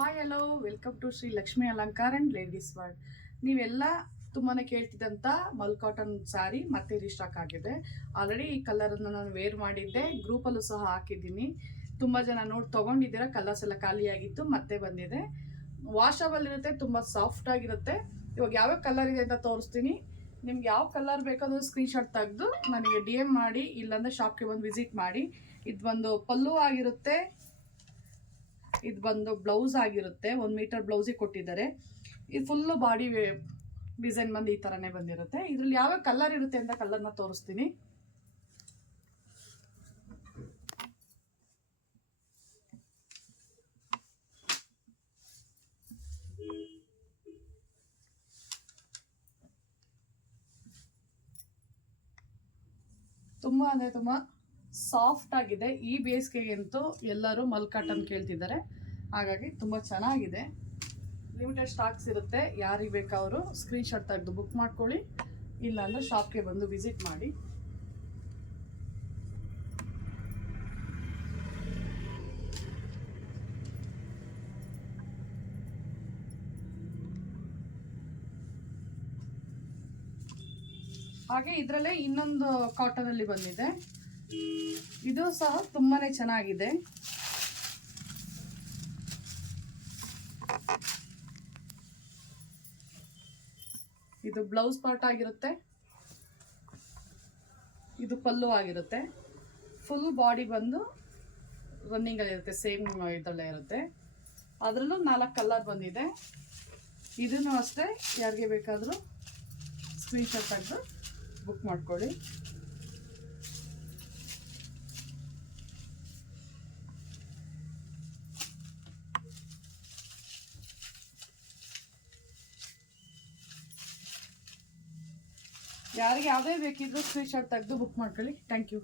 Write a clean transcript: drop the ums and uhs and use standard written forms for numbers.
Hi hello welcome to Shri Lakshmi Alankara and ladies world. ನೀವೆಲ್ಲ ತುಂಬಾನೇ ಕೇಳ್ತಿದ್ದಂಥ ಮಲ್ cotton sari ಮತ್ತೆ ರೀಸ್ಟಾಕ್ ಆಗಿದೆ. ಆಲ್ರೆಡಿ ಈ ಕಲರನ್ನು ನಾನು ವೇರ್ ಮಾಡಿದ್ದೆ, ಗ್ರೂಪಲ್ಲೂ ಸಹ ಹಾಕಿದ್ದೀನಿ. ತುಂಬ ಜನ ನೋಡಿ ತೊಗೊಂಡಿದ್ದೀರಾ, ಕಲರ್ಸ್ ಎಲ್ಲ ಖಾಲಿಯಾಗಿತ್ತು, ಮತ್ತೆ ಬಂದಿದೆ. ವಾಷಬಲ್ ಇರುತ್ತೆ, ತುಂಬ ಸಾಫ್ಟ್ ಆಗಿರುತ್ತೆ. ಇವಾಗ ಯಾವ್ಯಾವ ಕಲರ್ ಇದೆ ಅಂತ ತೋರಿಸ್ತೀನಿ. ನಿಮ್ಗೆ ಯಾವ ಕಲರ್ ಬೇಕಾದ್ರೂ ಸ್ಕ್ರೀನ್ಶಾಟ್ ತೆಗೆದು ನನಗೆ DM ಮಾಡಿ, ಇಲ್ಲಾಂದರೆ ಶಾಪ್ಗೆ ಬಂದು ವಿಸಿಟ್ ಮಾಡಿ. ಇದು ಒಂದು ಪಲ್ಲು ಆಗಿರುತ್ತೆ, ಇದು ಬಂದು ಬ್ಲೌಸ್ ಆಗಿರುತ್ತೆ. 1 ಮೀಟರ್ ಬ್ಲೌಸಿಗೆ ಕೊಟ್ಟಿದ್ದಾರೆ. ಇದು ಫುಲ್ಲು ಬಾಡಿ ಡಿಸೈನ್ ಬಂದು ಈ ಥರನೇ ಬಂದಿರುತ್ತೆ. ಇದರಲ್ಲಿ ಯಾವ ಕಲರ್ ಇರುತ್ತೆ ಅಂತ ಕಲರ್ನ ತೋರಿಸ್ತೀನಿ. ತುಂಬ ಅಂದರೆ ತುಂಬ ಸಾಫ್ಟ್ ಆಗಿದೆ. ಈ ಬೇಸಿಗೆಗಂತೂ ಎಲ್ಲರೂ ಮಲ್ ಕಾಟನ್ ಕೇಳ್ತಿದ್ದಾರೆ, ಹಾಗಾಗಿ ತುಂಬ ಚೆನ್ನಾಗಿದೆ. ಲಿಮಿಟೆಡ್ ಸ್ಟಾಕ್ಸ್ ಇರುತ್ತೆ. ಯಾರಿಗೆ ಬೇಕಾದರೂ ಸ್ಕ್ರೀನ್ಶಾಟ್ ತೆಗೆದು ಬುಕ್ ಮಾಡ್ಕೊಳ್ಳಿ, ಇಲ್ಲಾಂದರೆ ಶಾಪ್ಗೆ ಬಂದು ವಿಸಿಟ್ ಮಾಡಿ. ಹಾಗೆ ಇದರಲ್ಲೇ ಇನ್ನೊಂದು ಕಾಟನಲ್ಲಿ ಬಂದಿದೆ, ಇದು ಸಹ ತುಂಬಾನೇ ಚೆನ್ನಾಗಿದೆ. ಇದು ಬ್ಲೌಸ್ ಪಾರ್ಟ್ ಆಗಿರುತ್ತೆ, ಇದು ಪಲ್ಲು ಆಗಿರುತ್ತೆ. ಫುಲ್ ಬಾಡಿ ಬಂದು ರನ್ನಿಂಗ್ ಆಗಿರುತ್ತೆ, ಸೇಮ್ ಇದರಲ್ಲೇ ಇರುತ್ತೆ. ಅದರಲ್ಲೂ 4 ಕಲರ್ ಬಂದಿದೆ. ಇದನ್ನು ಅಷ್ಟೇ, ಯಾರಿಗೆ ಬೇಕಾದರೂ ಸ್ಕ್ರೀನ್ಶಾಟ್ ತೆಗೆದು ಬುಕ್ ಮಾಡ್ಕೊಳ್ಳಿ. ಯಾರಿಗೆ ಯಾವುದೇ ಬೇಕಿದ್ರೂ ಸ್ಕ್ರೀನ್ಶಾಟ್ ತೆಗೆದು ಬುಕ್ ಮಾಡ್ಕೊಳ್ಳಿ. Thank you.